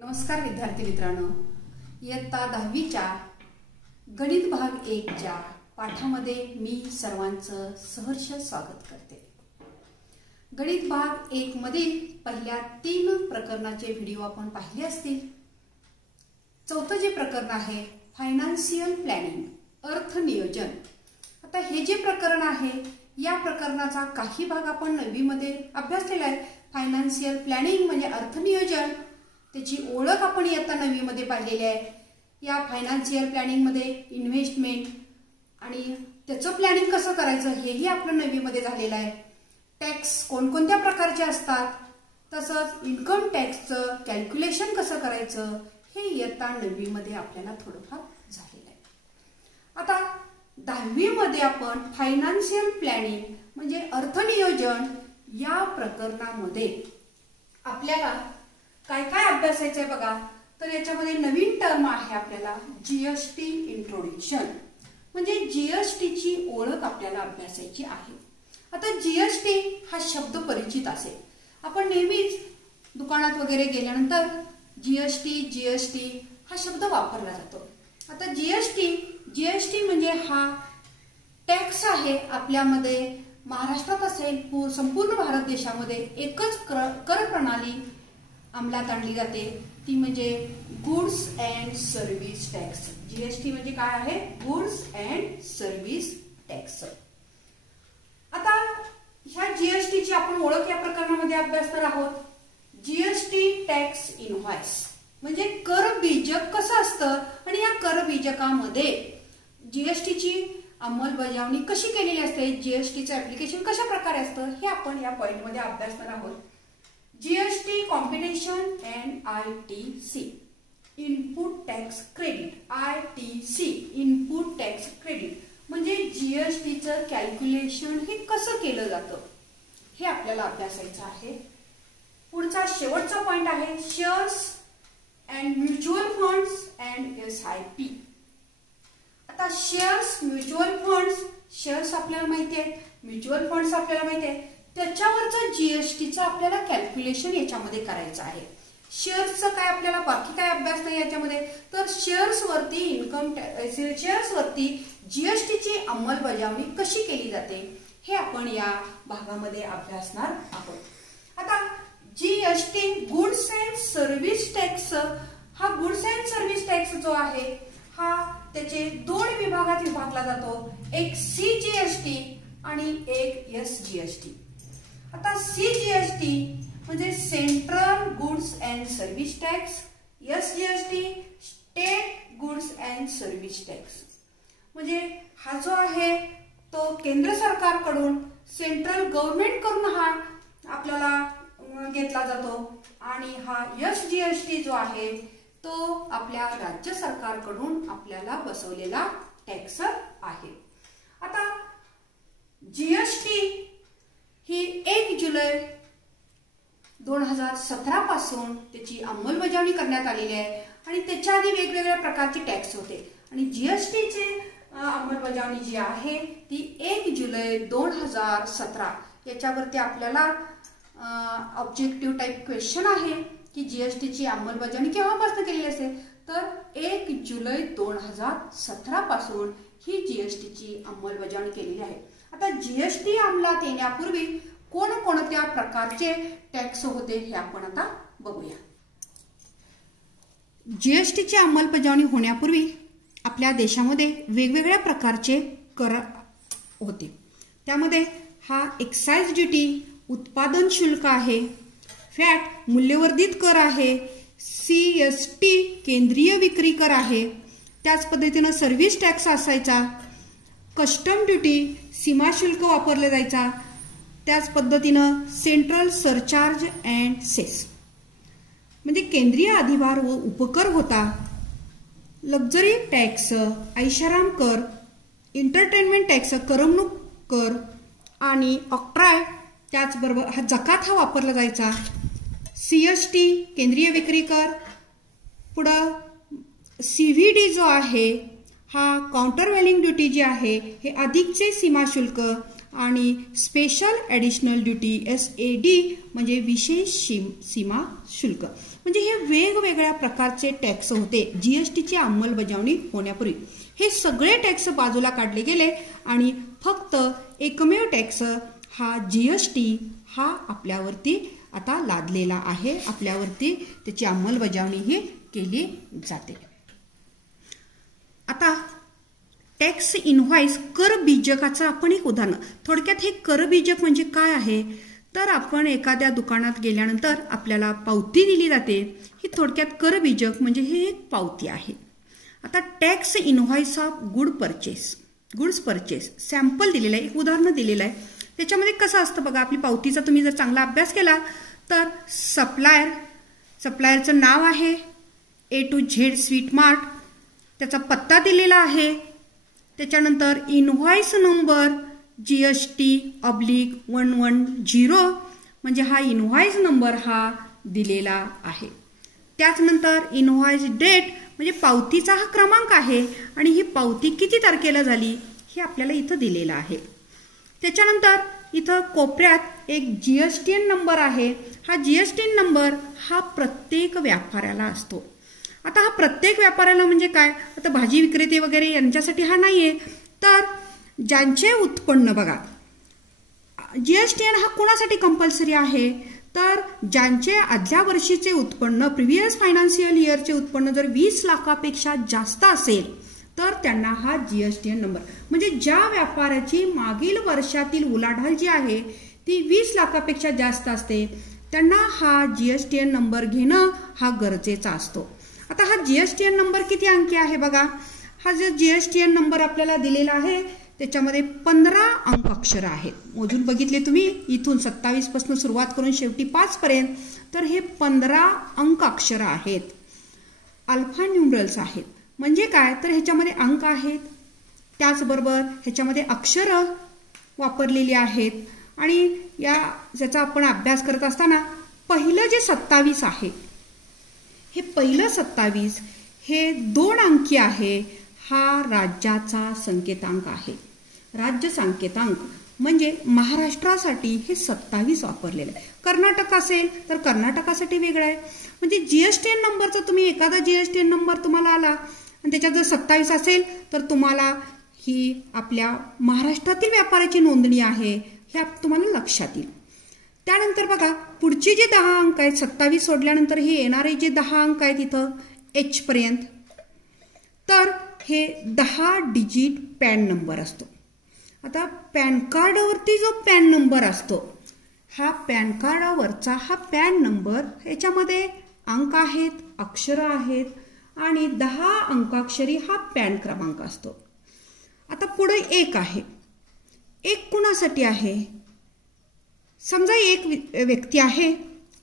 नमस्कार विद्यार्थी मित्रांनो, इयत्ता 10वीच्या गणित भाग 1च्या पाठामध्ये मी सर्वांचं सहर्ष स्वागत करते। गणित भाग 1 मधील पहिल्या 3 प्रकरणाचे व्हिडिओ आपण पाहिले असतील। चौथं जे प्रकरण आहे फायनान्शियल प्लॅनिंग, अर्थ नियोजन। आता हे जे प्रकरण आहे या प्रकरणाचा काही भाग आपण 9वी मध्ये अभ्यासलेला आहे। फायनान्शियल प्लॅनिंग म्हणजे अर्थ नियोजन, त्याची ओळख आपण इयत्ता 9वी मध्ये पाहिलेली आहे। या फायनान्शियल प्लॅनिंग मध्ये इन्व्हेस्टमेंट आणि त्याचं प्लॅनिंग कसं करायचं हेही आपलं 9वी मध्ये झालेलं आहे। टॅक्स कोणकोणत्या प्रकारचे असतात, तसंच इन्कम टॅक्सचं कॅल्क्युलेशन कसं करायचं हे इयत्ता 9वी मध्ये आपल्याला थोडंफार झालेलं आहे। आता 10वी मध्ये आपण फायनान्शियल प्लॅनिंग म्हणजे अर्थ नियोजन या प्रकरणामध्ये आपल्याला काय काय अभ्यासायचं आहे बघा। तर याच्यामध्ये नवीन टर्म आहे आपल्याला जीएसटी इंट्रोडक्शन, म्हणजे जीएसटी ची ओळख आपल्याला अभ्यासायची आहे। आता जीएसटी हा शब्द परिचित असेल, आपण नेहमीच दुकानात वगैरे गेल्यानंतर जीएसटी हा शब्द वापरला जातो। आता जीएसटी म्हणजे हा टॅक्स आहे। आपल्यामध्ये महाराष्ट्रात असेल संपूर्ण भारत देशामध्ये एकच कर प्रणाली अंमलात आणली जाते, ती म्हणजे goods and service tax. GST म्हणजे काय आहे? Goods and service tax. आता ह्या जीएसटी ची आपण ओळख या प्रकरणामध्ये अभ्यासणार आहोत। जीएसटी टॅक्स इनव्हॉइस म्हणजे कर बीजक कसं असतं आणि या कर बीजकामध्ये जीएसटी ची अंमलबजावणी कशी केलेली असते, जीएसटीचं ऍप्लिकेशन कशा प्रकारे असतं हे आपण या पॉइंट मध्ये अभ्यासणार आहोत। GST competition and ITC input tax credit, ITC input tax credit म्हणजे जीएसटीचं कॅल्क्युलेशन हे कसं केलं जातं हे आपल्याला अभ्यासायचं आहे। पुढचा शेवटचा पॉइंट आहे shares and mutual funds and SIP. आता शेअर्स, म्युच्युअल फंड्स, शेअर्स आपल्याला माहिती आहेत, म्युच्युअल फंड्स आपल्याला माहिती आहे, त्याच्यावरचं जीएसटीचं आपल्याला कॅल्क्युलेशन याच्यामध्ये करायचं आहे। शेअर्सचं काय आपल्याला बाकी काय अभ्यास नाही याच्यामध्ये, तर शेअर्सवरती शेअर्सवरती जीएसटीची अंमलबजावणी कशी केली जाते हे आपण या भागामध्ये अभ्यासणार आहोत। आता GST goods and service tax, हा गुड्स अँड सर्व्हिस टॅक्स जो आहे हा त्याचे 2 विभागात विभागला जातो, एक सीजीएसटी आणि एक एसजीएसटी। आता सीजीएसटी म्हणजे central goods and service tax, SGST state goods and service tax. म्हणजे हा जो आहे तो केंद्र सरकारकडून, सेंट्रल गव्हर्नमेंट कडून हा आपल्याला घेतला जातो आणि हा एसजीएसटी जो आहे तो आपल्या राज्य सरकारकडून आपल्याला बसवलेला टॅक्स आहे। आता जीएसटी ही 1 जुलै 2017 पासून त्याची अंमलबजावणी करण्यात आलेली आहे आणि त्याच्या आधी वेगवेगळ्या प्रकारचे टॅक्स होते आणि जीएसटीची अंमलबजावणी जी आहे ती 1 जुलै 2017 याच्यावरती आपल्याला ऑब्जेक्टिव्ह टाइप क्वेश्चन आहे की जीएसटीची अंमलबजावणी केव्हापासून केलेली असते, तर 1 जुलै 2017 पासून ही जीएसटीची अंमलबजावणी केलेली आहे। आता जीएसटी अंमलात येण्यापूर्वी कोणकोणत्या प्रकारचे टॅक्स होते हे आपण आता बघूया। जीएसटीची अंमलबजावणी होण्यापूर्वी आपल्या देशामध्ये वेगवेगळ्या प्रकारचे कर होते। त्यामध्ये हा एक्साइज ड्युटी, उत्पादन शुल्क आहे, फॅट मूल्यवर्धित कर आहे, सीएसटी केंद्रीय विक्री कर आहे, त्याच पद्धतीने सर्व्हिस टॅक्स असायचा, कस्टम ड्युटी सीमा शुल्क वापरले जायचा, त्याच पद्धतीनं सेंट्रल सरचार्ज अँड सेस म्हणजे केंद्रीय अधिभार व उपकर होता, लक्झरी टॅक्स, ऐषाराम कर, एंटरटेनमेंट टॅक्स करमणूक कर आणि ऑक्ट्राय, त्याचबरोबर हा जकात हा वापरला जायचा, सीएसटी केंद्रीय विक्री कर, पुढं सीव्हीडी जो आहे हा काउंटर व्हॅल्यूइंग ड्युटी जी आहे हे अधिकचे सीमा शुल्क आणि स्पेशल ॲडिशनल ड्युटी एसएडी म्हणजे विशेष सीमा शुल्क। म्हणजे हे वेगवेगळ्या प्रकारचे टॅक्स होते जीएसटीची अंमलबजावणी होण्यापूर्वी. हे सगळे टॅक्स बाजूला काढले गेले आणि फक्त एकमेव टॅक्स हा जीएसटी हा आपल्यावरती आता लादलेला आहे. आपल्यावरती त्याची अंमलबजावणी ही केली जाते. आता टॅक्स इनव्हॉइस कर बीजकाचं आपण एक उदाहरण. थोडक्यात हे कर बीजक म्हणजे काय आहे तर आपण एखाद्या दुकानात गेल्यानंतर आपल्याला पावती दिली जाते. ही थोडक्यात कर बीजक म्हणजे हे एक पावती आहे. आता tax invoice of goods purchase sample दिलेलं आहे, एक उदाहरण दिलेलं आहे. त्याच्यामध्ये कसं असतं बघा, आपली पावतीचा तुम्ही जर चांगला अभ्यास केला तर सप्लायरचं नाव आहे A to Z sweet mart, त्याचा पत्ता दिलेला आहे. त्याच्यानंतर इनव्हॉइस नंबर GST/110 म्हणजे हा इनव्हॉइस नंबर हा दिलेला आहे. त्याचनंतर इनव्हॉइस डेट म्हणजे पावतीचा हा क्रमांक आहे आणि ही पावती किती तारखेला झाली हे आपल्याला इथं दिलेलं आहे. त्याच्यानंतर इथं कोपऱ्यात एक जीएसटीएन नंबर आहे. हा जीएसटीएन नंबर हा प्रत्येक व्यापाऱ्याला असतो. आता हा प्रत्येक व्यापाऱ्याला म्हणजे काय, आता भाजी विक्रेते वगैरे यांच्यासाठी हा नाहीये, तर ज्यांचे उत्पन्न बघा जीएसटीएन हा कोणासाठी कंपल्सरी आहे तर ज्यांचे आदल्या वर्षीचे उत्पन्न प्रिव्हियस फायनान्शियल इयरचे उत्पन्न जर 20 लाखापेक्षा जास्त असेल तर त्यांना हा जीएसटीएन नंबर, म्हणजे ज्या व्यापाऱ्याची मागील वर्षातील उलाढाल जी आहे ती 20 लाखापेक्षा जास्त असते त्यांना हा जीएसटीएन नंबर घेणं हा गरजेचा असतो. आता हा जीएसटीएन नंबर किती अंकी आहे बघा. हा जो जीएसटीएन नंबर आपल्याला दिलेला आहे त्याच्यामध्ये 15 अंक अक्षर आहेत. मोजून बघितले तुम्ही इथून 27 पासून सुरुवात करून शेवटी 5 पर्यंत, तर हे 15 अंक अक्षर आहेत. अल्फा न्यूमरल्स आहेत. म्हणजे काय तर ह्याच्यामध्ये अंक आहेत, त्याचबरोबर ह्याच्यामध्ये अक्षर वापरलेली आहेत. आणि याचा आपण अभ्यास करत असताना पहिलं जे 27 आहे हे पहिलं 27 हे 2 अंकी आहे. हा राज्याचा संकेतांक आहे. राज्य संकेतांक म्हणजे महाराष्ट्रासाठी हे 27 वापरलेलं आहे. कर्नाटक असेल तर कर्नाटकासाठी वेगळं आहे. म्हणजे जीएसटीएन नंबरचा तुम्ही एखादा जीएसटीएन नंबर तुम्हाला आला आणि त्याच्यात जर 27 असेल तर तुम्हाला ही आपल्या महाराष्ट्रातील व्यापाराची नोंदणी आहे हे तुम्हाला लक्षात येईल. त्यानंतर बघा पुढचे जे 10 अंक आहेत, 27 सोडल्यानंतर हे येणारे जे 10 अंक आहेत इथं H पर्यंत, तर हे 10 डिजिट पॅन नंबर असतो. आता पॅन कार्डवरती जो पॅन नंबर असतो हा पॅन कार्डावरचा हा पॅन नंबर, याच्यामध्ये अंक आहेत, अक्षर आहेत आणि 10 अंकाक्षरी हा पॅन क्रमांक असतो. आता पुढे 1 आहे. 1 कुणासाठी आहे, समजा एक व्यक्ती आहे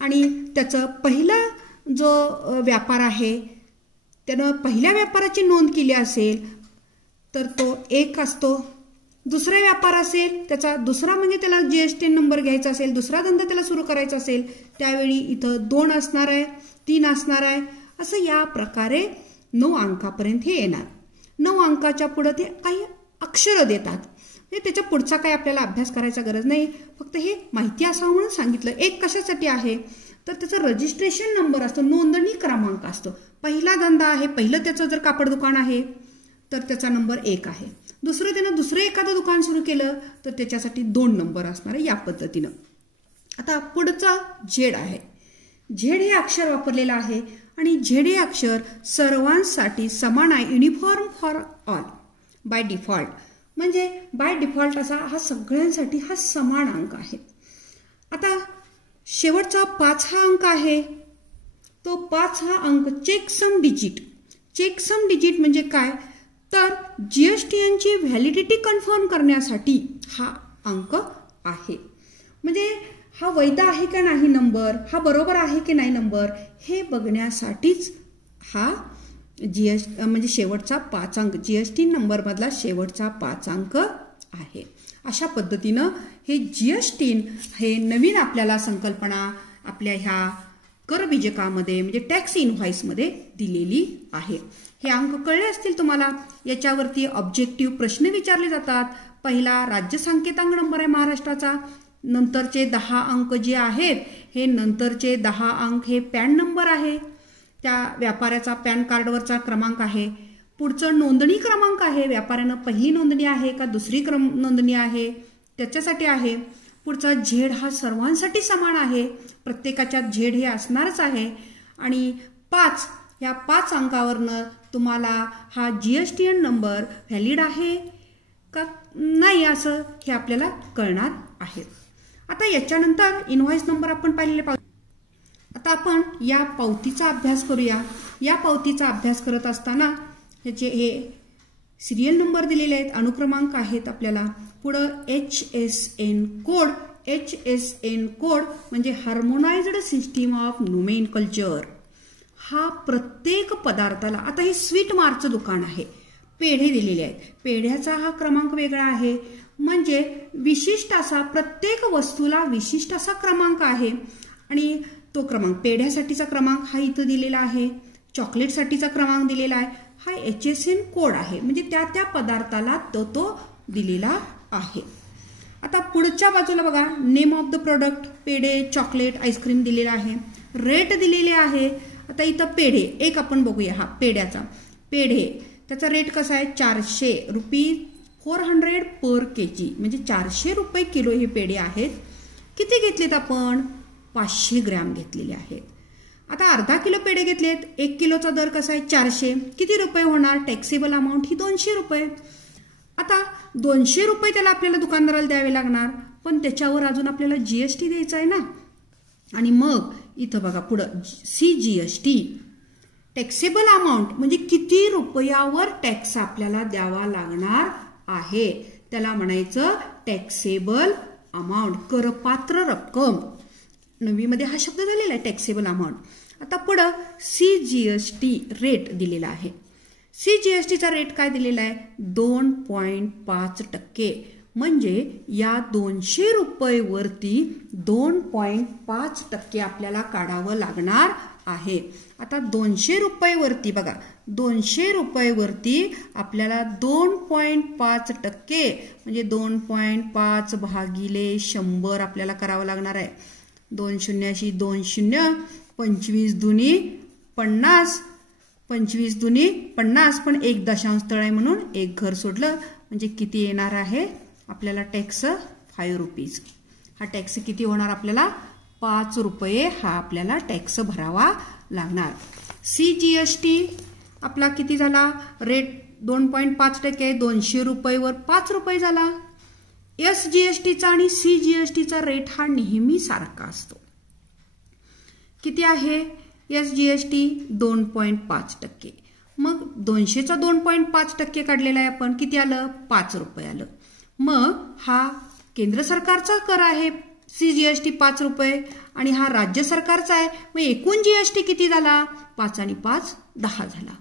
आणि त्याचं पहिला जो व्यापार आहे त्यानं पहिल्या व्यापाराची नोंद केली असेल तर तो 1 असतो. दुसरा व्यापार असेल त्याचा दुसरा म्हणजे त्याला जीएसटीएन नंबर घ्यायचा असेल, दुसरा धंदा त्याला सुरू करायचा असेल त्यावेळी इथं 2 असणार आहे, 3 असणार आहे. असं या प्रकारे 9 अंकापर्यंत हे येणार. 9 अंकाच्या पुढे ते काही अक्षर देतात. त्याच्या पुढचा काही आपल्याला अभ्यास करायचा गरज नाही, फक्त हे माहिती असावं म्हणून सांगितलं. 1 कशासाठी आहे तर त्याचा रजिस्ट्रेशन नंबर असतो, नोंदणी क्रमांक असतो. पहिला धंदा आहे, पहिलं त्याचं जर कापड दुकान आहे तर त्याचा नंबर 1 आहे. दुसरं त्यानं दुसरं एखादं दुकान सुरू केलं तर त्याच्यासाठी 2 नंबर असणार आहे या पद्धतीनं. आता पुढचा झेड आहे. झेड हे अक्षर वापरलेलं आहे आणि झेड हे अक्षर सर्वांसाठी समान आहे, uniform for all by default. म्हणजे बाय डिफॉल्ट असा हा सगळ्यांसाठी हा समान अंक आहे. आता शेवटचा 5 हा अंक आहे, तो 5 हा अंक चेकसम डिजिट. चेकसम डिजिट म्हणजे काय तर जीएसटीएनची व्हॅलिडिटी कन्फर्म करण्यासाठी हा अंक आहे. म्हणजे हा वैध आहे का नाही नंबर, हा बरोबर आहे की नाही नंबर हे बघण्यासाठीच हा म्हणजे शेवटचा 5 अंक जीएसटी नंबर मधला शेवटचा 5 अंक आहे. अशा पद्धतीनं हे जीएसटी हे नवीन आपल्याला संकल्पना आपल्या ह्या करबीजकामध्ये म्हणजे टॅक्स इनव्हॉइसमध्ये दिलेली आहे. हे अंक कळले असतील तुम्हाला. याच्यावरती ऑब्जेक्टिव्ह प्रश्न विचारले जातात. पहिला राज्य संकेतांक नंबर आहे महाराष्ट्राचा, नंतरचे 10 अंक जे आहेत हे नंतरचे 10 अंक हे पॅन नंबर आहे, त्या व्यापाऱ्याचा पॅन कार्डवरचा क्रमांक आहे. पुढचं नोंदणी क्रमांक आहे, व्यापाऱ्यानं पहिली नोंदणी आहे का दुसरी नोंदणी आहे त्याच्यासाठी आहे. पुढचा झेड हा सर्वांसाठी समान आहे, प्रत्येकाच्या झेड हे असणारच आहे. आणि 5 या 5 अंकावरनं तुम्हाला हा GSTN नंबर व्हॅलिड आहे का नाही असं हे आपल्याला कळणार आहे. आता याच्यानंतर इनव्हॉइस नंबर आपण पाहिलेले पाहू. आता आपण या पावतीचा अभ्यास करूया. या पावतीचा अभ्यास करत असताना ह्याचे हे सिरियल नंबर दिलेले आहेत, अनुक्रमांक आहेत आपल्याला. पुढं HSN कोड. HSN कोड म्हणजे हार्मोनाइज्ड सिस्टीम ऑफ नोमेनकल्चर. हा प्रत्येक पदार्थाला, आता हे स्वीट मार्टचं दुकान आहे, पेढे दिलेले आहेत, पेढ्याचा हा क्रमांक वेगळा आहे. म्हणजे विशिष्ट असा प्रत्येक वस्तूला विशिष्ट असा क्रमांक आहे. आणि तो क्रमांक पेढ्यासाठीचा क्रमांक हा इथं दिलेला आहे, चॉकलेटसाठीचा क्रमांक दिलेला आहे, हा HSN कोड आहे. म्हणजे त्या त्या पदार्थाला तो दिलेला आहे. आता पुढच्या बाजूला बघा, नेम ऑफ द प्रोडक्ट, पेढे, चॉकलेट, आईस्क्रीम दिलेला आहे, रेट दिलेले आहे. आता इथं पेढे एक आपण बघूया. हा पेढ्याचा पेढे त्याचा रेट कसा आहे, 400 रुपीज 400 पर kg, म्हणजे 400 रुपये किलो हे पेढे आहेत. किती घेतलेत आपण, 500 ग्रॅम घेतलेले आहेत. आता अर्धा किलो पेढे घेतलेत, 1 किलोचा दर कसा आहे 400, किती रुपये होणार, टॅक्सेबल अमाऊंट ही 200 रुपये. आता 200 रुपये त्याला आपल्याला दुकानदाराला द्यावे लागणार, पण त्याच्यावर अजून आपल्याला GST द्यायचा आहे ना. आणि मग इथं बघा पुढं CGST, टॅक्सेबल अमाऊंट म्हणजे किती रुपयावर टॅक्स आपल्याला द्यावा लागणार आहे, त्याला म्हणायचं टॅक्सेबल अमाऊंट, करपात्र रक्कम. नवीमध्ये हा शब्द झालेला आहे टॅक्सेबल अमाऊंट. आता पुढं CGST रेट दिलेला आहे. CGSTचा रेट काय दिलेला आहे, 2.5%. म्हणजे या 200 रुपयेवरती 2.5% आपल्याला काढावं लागणार आहे. आता 200 रुपयेवरती बघा, 200 रुपयेवरती आपल्याला 2.5% म्हणजे 2.5 भागिले 100 आपल्याला करावं लागणार आहे. 2 शून्याशी 2 शून्य, 25 दुनी 50, 25 दुनी 50, पण 1 दशांश तळ आहे म्हणून 1 घर सोडलं, म्हणजे किती येणार आहे आपल्याला टॅक्स, 5 रुपीज. हा टॅक्स किती होणार आपल्याला, 5 रुपये हा आपल्याला टॅक्स भरावा लागणार. CGST आपला किती झाला, रेट 2.5%, 200 रुपयेवर 5 रुपये झाला. SGSTचा आणि CGSTचा रेट हा नेहमी सारखा असतो. किती आहे SGST, 2.5%. मग 200चा 2.5% काढलेला आहे आपण, किती आलं, 5 रुपये आलं. मग हा केंद्र सरकारचा कर आहे CGST 5 रुपये, आणि हा राज्य सरकारचा आहे. मग एकूण GST किती झाला, 5 आणि 5 10 झाला.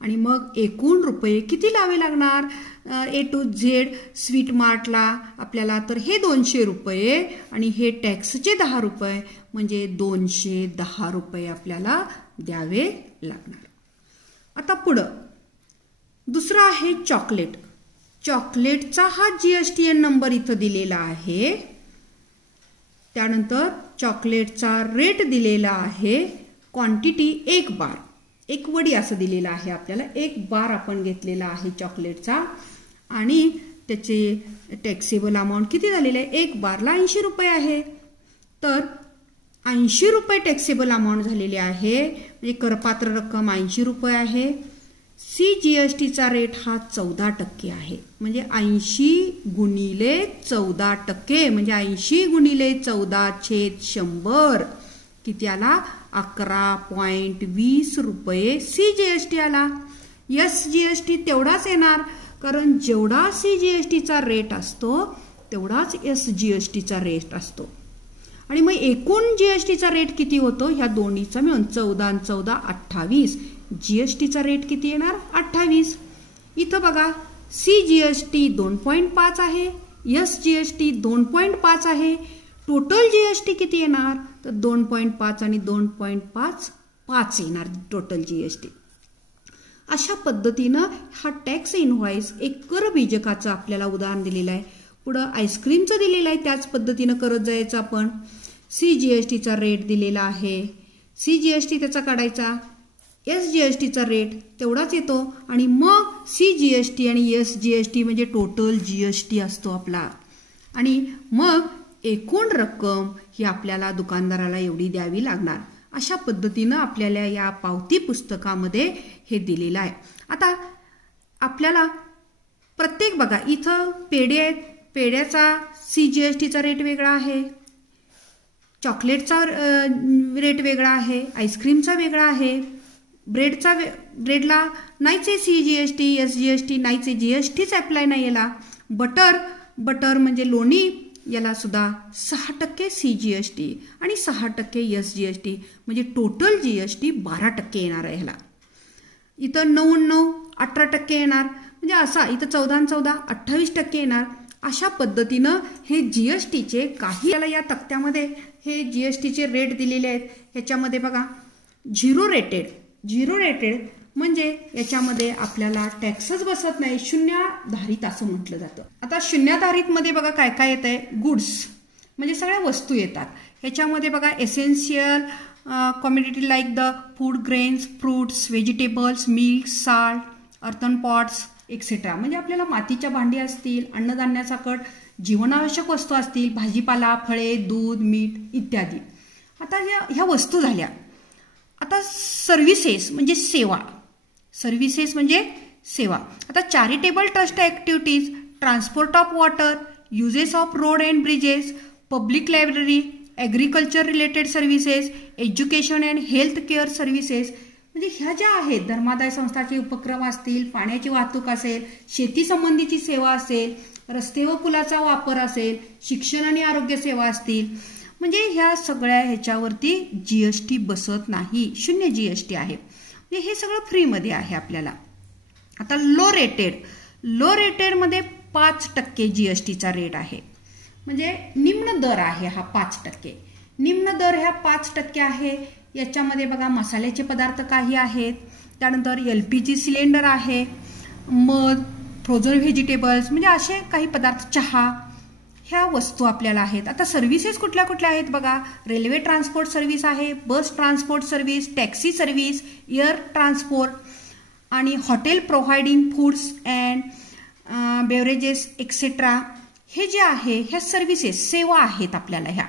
आणि मग एकूण रुपये किती लावे लागणार A to Z स्वीट मार्टला आपल्याला, तर हे 200 रुपये आणि हे टॅक्सचे 10 रुपये, म्हणजे 210 रुपये आपल्याला द्यावे लागणार. आता पुढं दुसरं आहे चॉकलेट. चॉकलेटचा हा GSTN नंबर इथं दिलेला आहे. त्यानंतर चॉकलेटचा रेट दिलेला आहे, क्वांटिटी 1 बार, 1 वडी असं दिलेलं आहे आपल्याला. 1 बार आपण घेतलेला आहे चॉकलेटचा, आणि त्याचे टॅक्सेबल अमाऊंट किती झालेले आहे, 1 बारला 80 रुपये आहे. तर 80 रुपये टॅक्सेबल अमाऊंट झालेले आहे, म्हणजे करपात्र रक्कम 80 रुपये आहे. CGSTचा रेट हा 14% आहे, म्हणजे 80 गुणिले 14%, म्हणजे 80 गुणिले 14/100 किती आला, 11.20 रुपये CGST आला. SGST तेवढाच येणार, कारण जेवढा CGSTचा रेट असतो तेवढाच SGSTचा रेट असतो. आणि मग एकूण GSTचा रेट किती होतो, ह्या दोन्हीचा मिळून 14 आणि 14 28, GSTचा रेट किती येणार, 28. इथं बघा CGST 2.5 आहे, SGST 2.5 आहे. टोटल GST किती येणार, तर 2.5 आणि 2.5 5 येणार टोटल GST. अशा पद्धतीनं हा टॅक्स इनव्हॉइस एक कर बीजकाचं आपल्याला उदाहरण दिलेलं आहे. पुढं आईस्क्रीमचं दिलेलं आहे, त्याच पद्धतीनं करत जायचं आपण. CGSTचा रेट दिलेला आहे, CGST त्याचा काढायचा, SGSTचा रेट तेवढाच येतो आणि मग CGST आणि SGST म्हणजे टोटल GST असतो आपला. आणि मग एकूण रक्कम ही आपल्याला दुकानदाराला एवढी द्यावी लागणार. अशा पद्धतीनं आपल्याला या पावती पुस्तकामध्ये हे दिलेलं आहे. आता आपल्याला प्रत्येक बघा इथं पेढे आहेत, पेढ्याचा CGSTचा रेट वेगळा आहे, चॉकलेटचा रेट वेगळा आहे, आईस्क्रीमचा वेगळा आहे, ब्रेडला नाहीच आहे CGST SGST नाहीच आहे, GSTच अप्लाय नाही याला. बटर म्हणजे लोणी याला सुद्धा 6% CGST आणि 6% SGST म्हणजे टोटल GST 12% येणार आहे ह्याला. इथं 9 18% येणार, म्हणजे असा इथं 14 28% येणार. अशा पद्धतीनं हे GSTचे काही या तक्त्यामध्ये हे GSTचे रेट दिलेले आहेत. ह्याच्यामध्ये बघा झिरो रेटेड म्हणजे याच्यामध्ये आपल्याला टॅक्सच बसत नाही, शून्याधारित असं म्हटलं जातं. आता शून्याधारित मध्ये बघा काय काय येत आहे, गुड्स म्हणजे सगळ्या वस्तू येतात. ह्याच्यामध्ये बघा essential commodity like the food grains, fruits, vegetables, milk, salt, earthen pots etcetera म्हणजे आपल्याला मातीच्या भांडी असतील, अन्नधान्याचा कट, जीवनावश्यक वस्तू असतील, भाजीपाला, फळे, दूध, मीठ इत्यादी. आता ह्या वस्तू झाल्या. आता सर्व्हिसेस म्हणजे सेवा. आता charitable trust activities, transport of water, uses of road and bridges, public library, agriculture related services, education and health care services म्हणजे ह्या ज्या आहेत, धर्मादाय संस्थाचे उपक्रम असतील, पाण्याची वाहतूक असेल, शेती संबंधीची सेवा असेल, रस्ते व पुलाचा वापर असेल, शिक्षण आणि आरोग्य सेवा असतील, म्हणजे ह्या सगळ्या ह्याच्यावरती GST बसत नाही, शून्य GST आहे. म्हणजे हे सगळं फ्रीमध्ये आहे आपल्याला. आता लो रेटेडमध्ये 5% GSTचा रेट आहे, म्हणजे निम्न दर आहे हा 5%. निम्न दर ह्या 5% आहे. याच्यामध्ये बघा मसाल्याचे पदार्थ काही आहेत, त्यानंतर LPG सिलेंडर आहे, मध, फ्रोझन व्हेजिटेबल्स म्हणजे असे काही पदार्थ, चहा, ह्या वस्तू आपल्याला आहेत. आता सर्व्हिसेस कुठल्या कुठल्या आहेत बघा, रेल्वे ट्रान्सपोर्ट सर्व्हिस आहे, bus transport service, taxi service, air transport आणि hotel providing foods and beverages etcetera. हे जे आहे ह्या सर्व्हिसेस सेवा आहेत आपल्याला ह्या.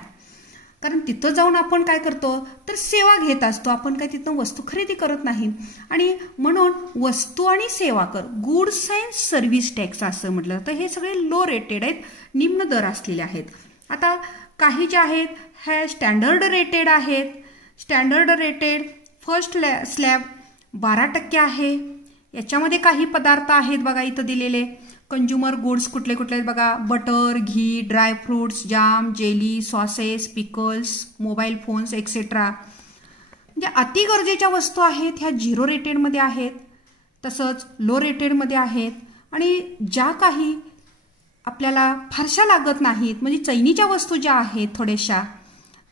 कारण तिथं जाऊन आपण काय करतो तर सेवा घेत असतो, आपण काय तिथं वस्तू खरेदी करत नाही. आणि म्हणून वस्तू आणि सेवा कर, गुड्स अँड सर्व्हिस टॅक्स असं म्हटलं जातं. हे सगळे लो रेटेड आहेत, निम्न दर असलेले आहेत. आता काही जे आहेत ह्या स्टँडर्ड रेटेड आहेत. स्टँडर्ड रेटेड फर्स्ट स्लॅब 12% आहे. याच्यामध्ये काही पदार्थ आहेत बघा इथं दिलेले. कंझ्युमर गुड्स कुठले कुठले आहेत बघा, butter, ghee, dry fruits, jam, jelly, sauces, pickles, mobile phones etcetera. म्हणजे अति गरजेच्या वस्तू आहेत ह्या झिरो रेटेडमध्ये आहेत, तसंच लो रेटेडमध्ये आहेत. आणि ज्या काही आपल्याला फारशा लागत नाहीत म्हणजे चैनीच्या वस्तू ज्या आहेत थोड्याशा,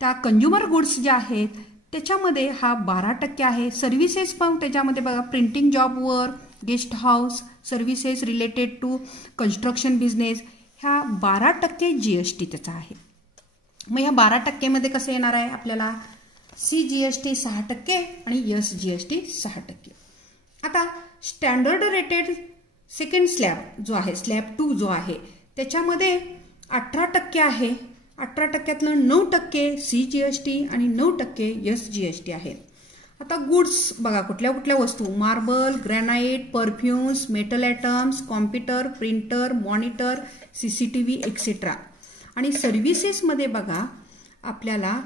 त्या कंझ्युमर गुड्स ज्या आहेत त्याच्यामध्ये हा 12% आहे. सर्व्हिसेस पण त्याच्यामध्ये बघा, printing job work, guest house, services related to construction business, ह्या 12% GST त्याचा आहे. मग ह्या 12% कसं येणार आहे आपल्याला, CGST 6% आणि SGST 6%. आता स्टँडर्ड रेटेड सेकंड स्लॅब जो आहे, स्लॅब 2 जो आहे त्याच्यामध्ये 18% आहे. 18%तलं 9% CGST आणि 9% SGST आहे. आता गुड्स बघा, कुठल्या कुठल्या वस्तू, marble, granite, perfumes, metal atoms, computer, printer, monitor, CCTV etcetera. आणि सर्व्हिसेसमध्ये बघा आपल्याला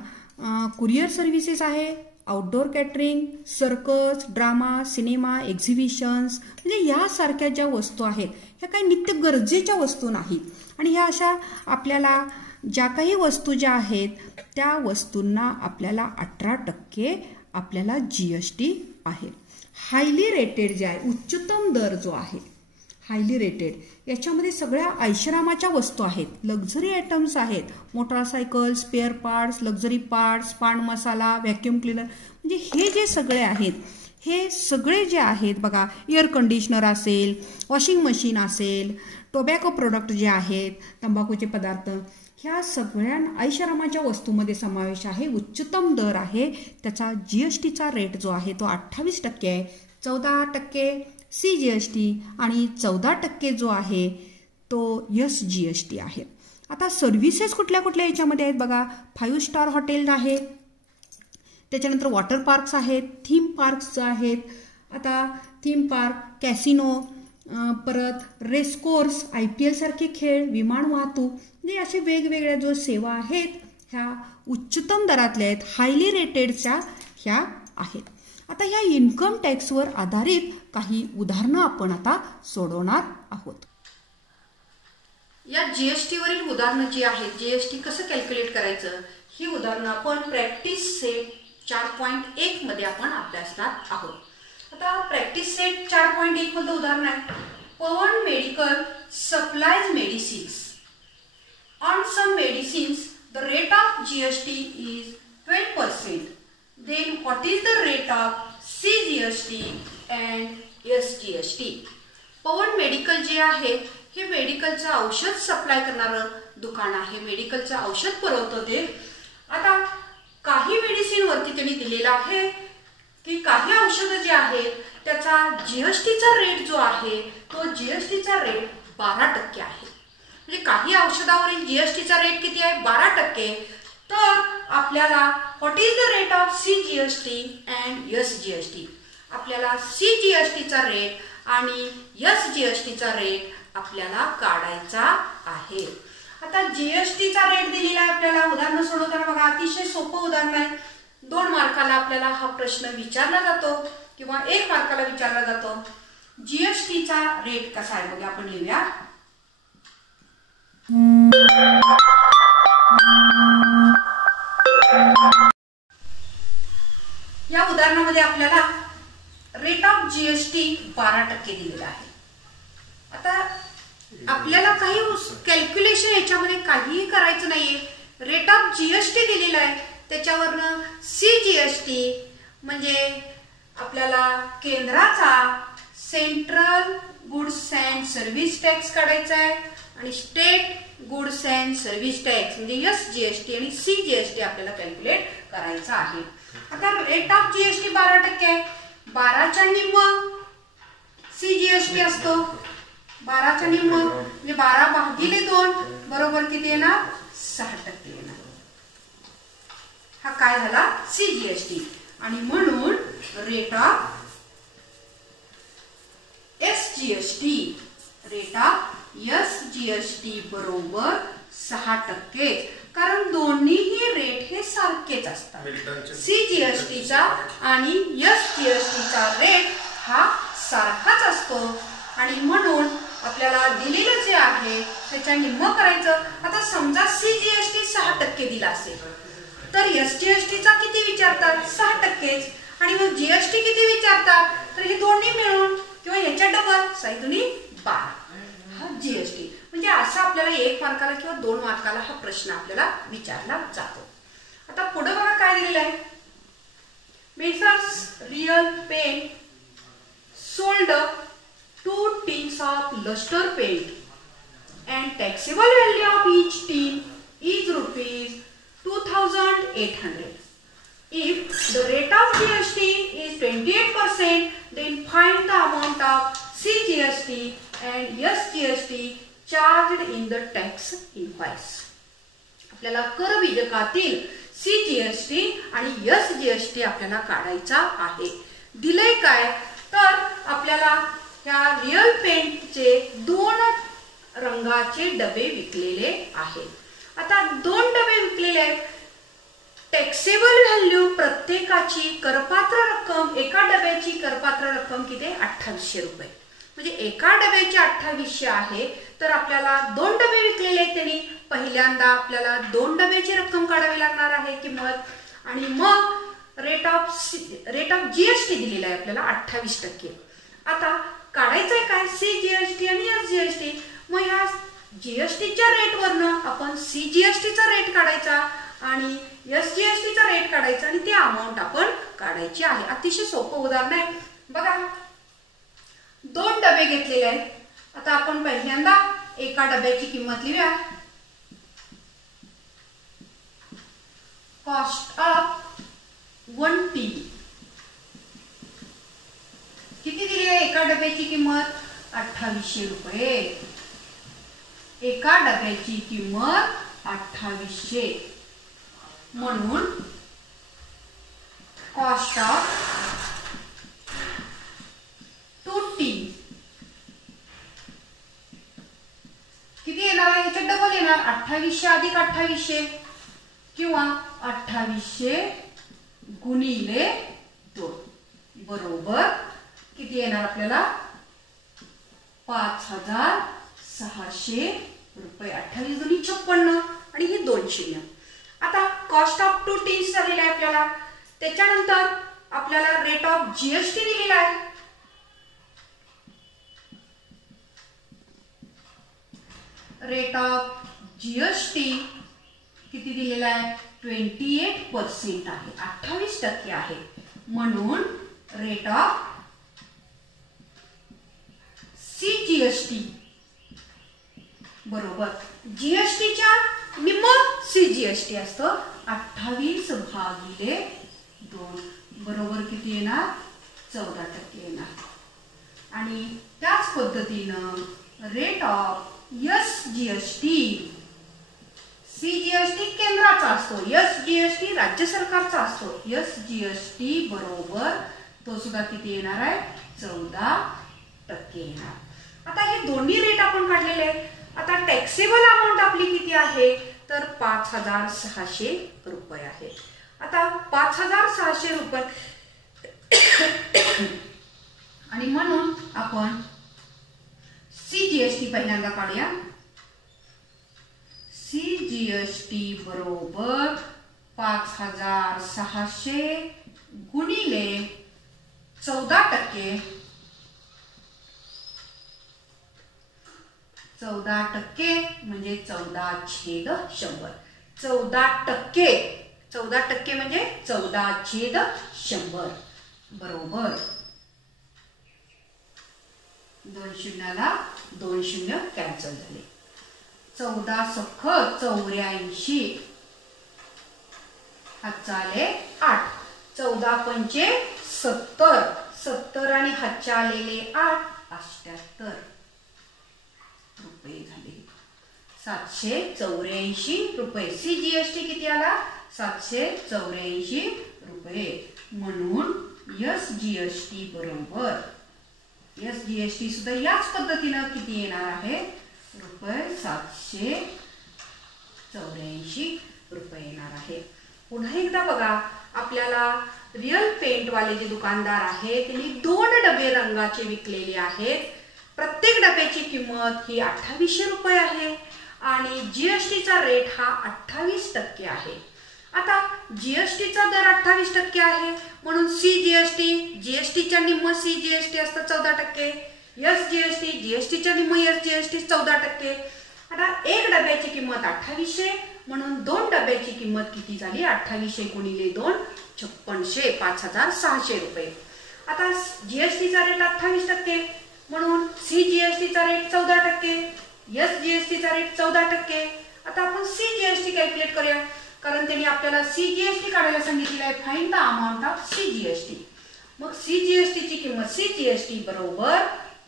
कुरिअर सर्व्हिसेस आहे, outdoor catering, circus, drama, cinema, exhibitions म्हणजे यासारख्या ज्या वस्तू आहेत ह्या काही नित्य गरजेच्या वस्तू नाहीत. आणि ह्या अशा आपल्याला ज्या काही वस्तू ज्या आहेत त्या वस्तूंना आपल्याला 18% आपल्याला GST आहे. हायली रेटेड जे आहे, उच्चतम दर जो आहे हायली रेटेड, याच्यामध्ये सगळ्या ऐषारामाच्या वस्तू आहेत, लक्झरी आयटम्स आहेत, motorcycle, spare parts, luxury parts, पान मसाला, व्हॅक्यूम क्लिनर म्हणजे हे जे सगळे आहेत हे सगळे जे आहेत बघा, एअर कंडिशनर असेल, वॉशिंग मशीन असेल, टोबॅको प्रोडक्ट जे आहेत, तंबाखूचे पदार्थ, ह्या सगळ्या ऐषारामाच्या वस्तूमध्ये समावेश आहे. उच्चतम दर आहे त्याचा. जीएसटीचा रेट जो आहे तो 28% आहे. 14% CGST आणि 14% जो आहे तो SGST आहे. आता सर्व्हिसेस कुठल्या कुठल्या याच्यामध्ये आहेत बघा. 5 स्टार हॉटेल आहे, त्याच्यानंतर वॉटर पार्क्स आहेत, थीम पार्क्स आहेत. आता थीम पार्क, कॅसिनो, परत रेसकोर्स, IPL सारखे खेळ, विमान वाहतूक, म्हणजे असे वेगवेगळ्या जो सेवा आहेत ह्या उच्चतम दरातल्या आहेत, हायली रेटेडच्या ह्या आहेत. आता ह्या इन्कम टॅक्सवर आधारित काही उदाहरणं आपण आता सोडवणार आहोत. या GST वरील उदाहरणं जी आहेत, GST कसं कॅल्क्युलेट करायचं ही उदाहरणं आपण प्रॅक्टिस सेट 4.1 मध्ये आपण अभ्यासणार आहोत. आता प्रॅक्टिस सेट 4.1 मध्ये उदाहरण आहे. Pawan medical supplies medicines. On some medicines the rate of GST is 12%. Then what is the rate of CGST and SGST? Pawan medical जे आहे हे मेडिकलचं औषध सप्लाय करणारं दुकान आहे. मेडिकलचं औषध पुरवतं ते. आता काही मेडिसिन वरती त्यांनी दिलेलं आहे की काही औषधं जे आहेत त्याचा GSTचा रेट जो आहे तो GSTचा रेट 12% आहे. म्हणजे काही औषधावरील GSTचा रेट किती आहे? 12%. तर आपल्याला what is the rate of CGST and SGST? आपल्याला CGSTचा रेट आणि SGSTचा रेट आपल्याला काढायचा आहे. आता GSTचा रेट दिलेला आहे आपल्याला. उदाहरण सोडवताना बघा अतिशय सोपं उदाहरण आहे. 2 मार्काला आपल्याला हा प्रश्न विचारला जातो किंवा 1 मार्काला विचारला जातो. GSTचा रेट कसा आहे बघा, आपण लिहूया. या उदाहरणामध्ये आपल्याला रेट ऑफ GST 12% दिलेला आहे. आता आपल्याला काही कॅल्क्युलेशन याच्यामध्ये काहीही करायचं नाहीये. रेट ऑफ GST दिलेला आहे, त्याच्यावरनं CGST म्हणजे आपल्याला केंद्राचा central goods and service tax काढायचा आहे आणि state goods and service tax म्हणजे SGST आणि CGST आपल्याला कॅल्क्युलेट करायचा आहे. आता रेट ऑफ GST 12% आहे. 12च्या निम्म CGST असतो. 12च्या निम्म म्हणजे 12/2 बरोबर किती येणार? 6% येणार. हा काय झाला? CGST. आणि म्हणून rate of SGST, rate of SGST बरोबर 6%. कारण दोन्हीही रेट हे सारखेच असतात. CGSTचा आणि SGSTचा रेट हा सारखाच असतो आणि म्हणून आपल्याला दिलेलं जे आहे त्याच्या निम्म करायचं. आता समजा CGST 6% दिला असेल तर SGSTचा किती विचारतात? 6%. आणि मग GST किती विचारतात? तर हे दोन्ही मिळून किंवा याच्या डबल 6×12 हा GST. म्हणजे असं आपल्याला 1 मार्काला किंवा 2 मार्काला हा प्रश्न आपल्याला विचारला जातो. आता पुढे बघा काय दिलेलं आहे. Messrs real paint sold 2 tins of luster paint and taxable value of each tin is ₹2,800. If the rate of GST is 28%, then find the amount of CGST and SGST charged in the tax invoice. आपल्याला कर विधेयकातील CGST आणि SGST आपल्याला काढायचा आहे. दिले काय तर आपल्याला ह्या रियल पेंटचे 2 रंगाचे डबे विकलेले आहेत. आता 2 डबे विकलेले आहेत. टॅक्सेबल व्हॅल्यू प्रत्येकाची करपात्र रक्कम, एका डब्याची करपात्र रक्कम किती? 2800 रुपये. म्हणजे एका डब्याची 2800 आहे. तर आपल्याला 2 डबे विकलेले आहेत त्यांनी. पहिल्यांदा आपल्याला 2 डब्याची रक्कम काढावी लागणार आहे किंमत. आणि मग रेट ऑफ GST दिलेला आहे आपल्याला 28%. आता काढायचं आहे काय? CGST आणि SGST. मग ह्या GSTच्या रेटवरनं आपण CGSTचा रेट काढायचा आणि SGSTचा रेट काढायचा आणि ते अमाऊंट आपण काढायची आहे. अतिशय सोपं उदाहरण आहे बघा. 2 डबे घेतलेले आहेत. आता आपण पहिल्यांदा एका डब्याची किंमत लिहूया. Cost of 1 T. किती दिली आहे एका डब्याची किंमत? 2800 रुपये. एका डब्याची किंमत 2800. म्हणून कॉस्ट ऑफ 2 टी किती येणार आहे? याच्यात डबल येणार. 2800 अधिक 2800 किंवा 2800 गुणिले 2 बरोबर किती येणार आपल्याला? 5600 रुपये. 28 दुनी 56 आणि ही 2 शून्य. आता कॉस्ट ऑफ 2 टी झालेला आहे आपल्याला. त्याच्यानंतर आपल्याला रेट ऑफ जीएसटी दिलेला आहे. रेट ऑफ जीएसटी किती दिलेला आहे? 28% आहे. 28% आहे. म्हणून रेट ऑफ सीजीएसटी बरोबर जीएसटीच्या निम्म सीजीएसटी असतं. 28 भागिले 2 बरोबर किती येणार? 14% येणार. आणि त्याच पद्धतीनं रेट ऑफ एसजीएसटी. सीजीएसटी केंद्राचा असतो, एसजीएसटी राज्य सरकारचा असतो. एसजीएसटी बरोबर तो सुद्धा किती येणार आहे? 14% येणार. आता हे दोन्ही रेट आपण काढलेले आहेत. आता टॅक्सेबल अमाऊंट आपली किती आहे? तर 5600 रुपये आहे. आता 5600 रुपये आणि म्हणून आपण सीजीएसटी पहिल्यांदा काढूया. सीजीएसटी बरोबर 5600 गुणिले 14%. 14% म्हणजे 14/100. 14% म्हणजे 14/100 बरोबर 2 शून्याला 2 शून्य कॅन्सल झाले. 14 सख 84 हातचा आले 8. 14 पंचे 70. 70 आणि हातच्या आलेले 8. 78 रुपये झाले. 784 रुपये. सीजीएसटी किती आला? 784 रुपये. म्हणून एसजीएसटी बरोबर एसजीएसटी सुद्धा याच पद्धतीनं किती येणार आहे? रुपये 784 रुपये येणार आहे. पुन्हा एकदा बघा, आपल्याला रिअल पेंट वाले जे दुकानदार आहेत त्यांनी 2 डबे रंगाचे विकलेले आहेत. प्रत्येक डब्याची किंमत ही 2800 रुपये आहे आणि जीएसटीचा रेट हा 28% आहे. आता जीएसटीचा दर 28% आहे म्हणून सीजीएसटी जीएसटीच्या निम्म सीजीएसटी असतं 14%. एसजीएसटी जीएसटीच्या निम्म एसजीएसटी 14%. आता एक डब्याची किंमत 2800 म्हणून 2 डब्याची किंमत किती झाली? 2800 गुणिले 2 5600. 5600 रुपये. आता जीएसटीचा रेट 28% म्हणून सीजीएसटीचा रेट 14%. एसजीएसटीचा रेट 14%. आता आपण सीजीएसटी कॅल्क्युलेट करूया कारण त्यांनी आपल्याला सीजीएसटी काढायला सांगितलेलं आहे. Find the amount of CGST. मग सीजीएसटीची किंमत सीजीएसटी बरोबर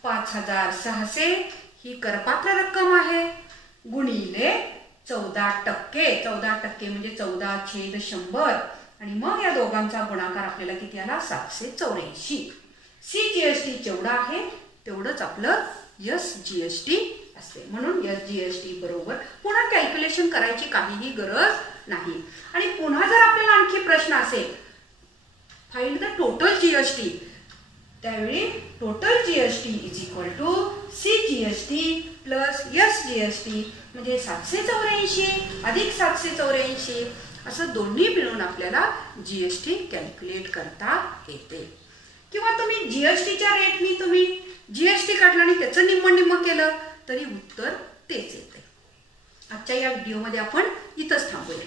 5600 ही करपात्र रक्कम आहे गुणिले 14%. 14% म्हणजे 14/100 आणि मग या दोघांचा गुणाकार आपल्याला किती आला? 784. सीजीएसटी जेवढा आहे तेवढंच आपलं एसजीएसटी असते. म्हणून एसजीएसटी बरोबर पुन्हा कॅल्क्युलेशन करायची काहीही गरज नाही. आणि पुन्हा जर आपल्याला आणखी प्रश्न असेल फाइंड द टोटल जीएसटी, त्यावेळी total GST is equal to CGST plus SGST म्हणजे 784 अधिक 784 असं दोन्ही मिळून आपल्याला जीएसटी कॅल्क्युलेट करता येते. किंवा तुम्ही जीएसटीच्या रेटनी तुम्ही जीएसटी काढला आणि त्याचं निम्म केलं तरी उत्तर तेच येते. आजच्या या व्हिडिओमध्ये आपण इथंच थांबूया.